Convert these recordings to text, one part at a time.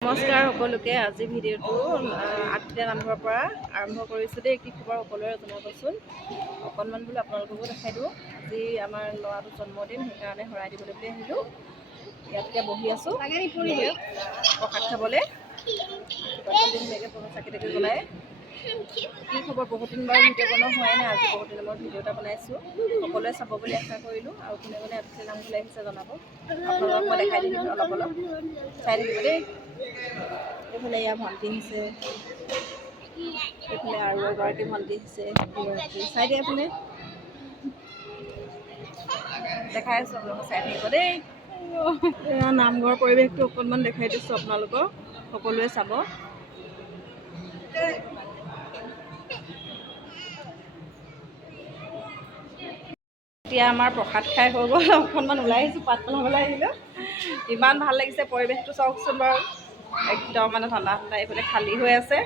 নমস্কাৰ সকলোকে। আজি ভিডিঅ'টো আগদিনা নামঘৰৰ পৰা আৰম্ভ কৰিছোঁ দেই। কি খবৰ সকলোৰে জনাবচোন। অকণমান বোলো আপোনালোককো দেখাই দিওঁ। আজি আমাৰ ল'ৰাটোৰ জন্মদিন, সেইকাৰণে শৰাই দিবলৈ বুলি আহিলোঁ। ইয়াতে বহি আছোঁ প্ৰসাদ খাবলৈ। চাকি তাকি জ্বলাই। কি খবৰ? বহুত দিন বাৰু ভিডিঅ' বনোৱা হোৱাই নাই। আজি বহুত দিনৰ মূৰত ভিডিঅ' এটা বনাইছোঁ। সকলোৱে চাব বুলি আশা কৰিলোঁ। আৰু কোনে কোনে আজিকালি নামঘৰলৈ আহিছে জনাব। আপোনালোকক মই দেখাই দিম অলপ অলপ, চাই থাকিব দেই। এইফালে এয়া ভণ্টি আহিছে, এইফালে আৰু এগৰাকী ভণ্টি আহিছে, চাই দিয়ে এইফালে দেখাই আছোঁ। আপোনালোকক চাই থাকিব দেই। এয়া নামঘৰৰ পৰিৱেশটো অকণমান দেখাই দিছোঁ আপোনালোকক, সকলোৱে চাব। এতিয়া আমাৰ প্ৰসাদ খাই হৈ গ'ল। অকণমান ওলাই আহিছোঁ, পাত পেলাবলৈ আহিলোঁ। ইমান ভাল লাগিছে পৰিৱেশটো, চাওকচোন বাৰু। একদম মানে ঠাণ্ডা ঠাণ্ডা। এইফালে খালী হৈ আছে,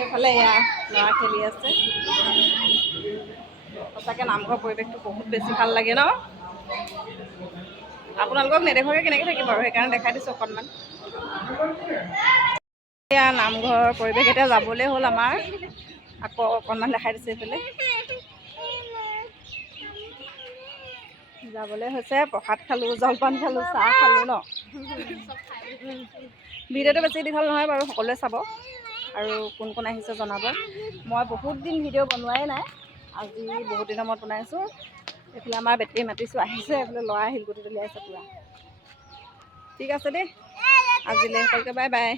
এইফালে এয়া ল'ৰা খেলি আছে। সঁচাকৈ নামঘৰ পৰিৱেশটো বহুত বেছি ভাল লাগে ন। আপোনালোকক নেদেখোঁকৈ কেনেকৈ থাকিম বাৰু, সেইকাৰণে দেখাই দিছোঁ অকণমান। এয়া নামঘৰৰ পৰিৱেশ। এতিয়া যাবলৈ হ'ল আমাৰ, আকৌ অকণমান দেখাই দিছোঁ। এইফালে যাবলৈ হৈছে। প্ৰসাদ খালোঁ, জলপান খালোঁ, চাহ খালোঁ ন। ভিডিঅ'টো বেছি দীঘল নহয় বাৰু, সকলোৱে চাব। আৰু কোন কোন আহিছে জনাব। মই বহুত দিন ভিডিঅ' বনোৱাই নাই, আজি বহুত দিনৰ মূৰত বনাইছোঁ। এইফালে আমাৰ বেটেৰী মাতিছোঁ, আহিছে। এইফালে ল'ৰা শিলগুটি দলিয়াইছে পূৰা। ঠিক আছে দেই, আজিলৈ সকলোকে বাই বাই।